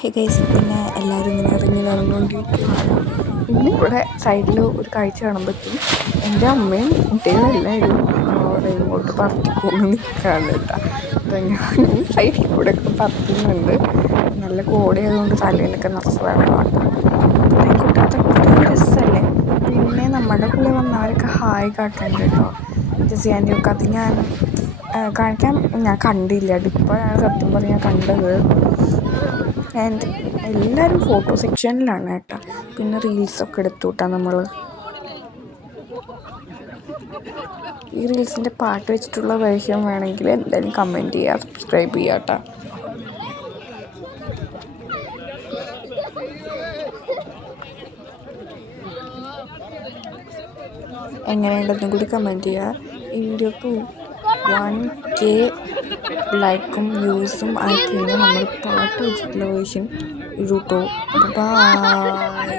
Hey guys, പിന്നെ എല്ലാവരും ഇങ്ങനെ ഇറങ്ങി നടന്നുകൊണ്ടിരിക്കുകയാണ്. പിന്നെ ഇവിടെ സൈഡിൽ ഒരു കാഴ്ച കാണാൻ പറ്റും. എൻ്റെ അമ്മയും കുട്ടികളും എല്ലാവരും റെയിൻകോട്ട് പറത്തിക്കൊണ്ട് നിൽക്കുകയാണ് കേട്ടോ. അപ്പം ഞാനും സൈഡിൽ കൂടെ ഒക്കെ പറത്തുന്നുണ്ട്. നല്ല കോടയായതുകൊണ്ട് തലയിലൊക്കെ നിറച്ച് വെള്ളമാണ്. റെയിൻകോട്ട് അതൊക്കെ ഒരു രസമല്ലേ. പിന്നെ നമ്മുടെ കൂടെ വന്നവരൊക്കെ ഹായ് കാട്ടുന്നുണ്ട് കേട്ടോ. ജസിയാൻ്റെയൊക്കെ അത് ഞാൻ കാണിക്കാൻ കണ്ടില്ല. ഇപ്പോഴാണ് സത്യം പറഞ്ഞാൽ കണ്ടത്. ആൻഡ് എല്ലാവരും ഫോട്ടോ സെക്ഷനിലാണ് കേട്ടോ. പിന്നെ റീൽസൊക്കെ എടുത്തു കേട്ടോ നമ്മൾ. ഈ റീൽസിൻ്റെ പാട്ട് വെച്ചിട്ടുള്ള വേർഷൻ വേണമെങ്കിൽ എന്തായാലും കമൻറ്റ് ചെയ്യുക, സബ്സ്ക്രൈബ് ചെയ്യുക കേട്ടോ. എങ്ങനെയുണ്ടെന്നും കൂടി കമൻറ്റ് ചെയ്യുക. ഈ വീഡിയോക്ക് 1K ലൈക്കും വ്യൂസും ആയിക്കഴിഞ്ഞാൽ നമ്മൾ പാട്ട് വെച്ചിട്ടുള്ള വേർഷൻ ഇടൂ കേട്ടോ. ബൈ.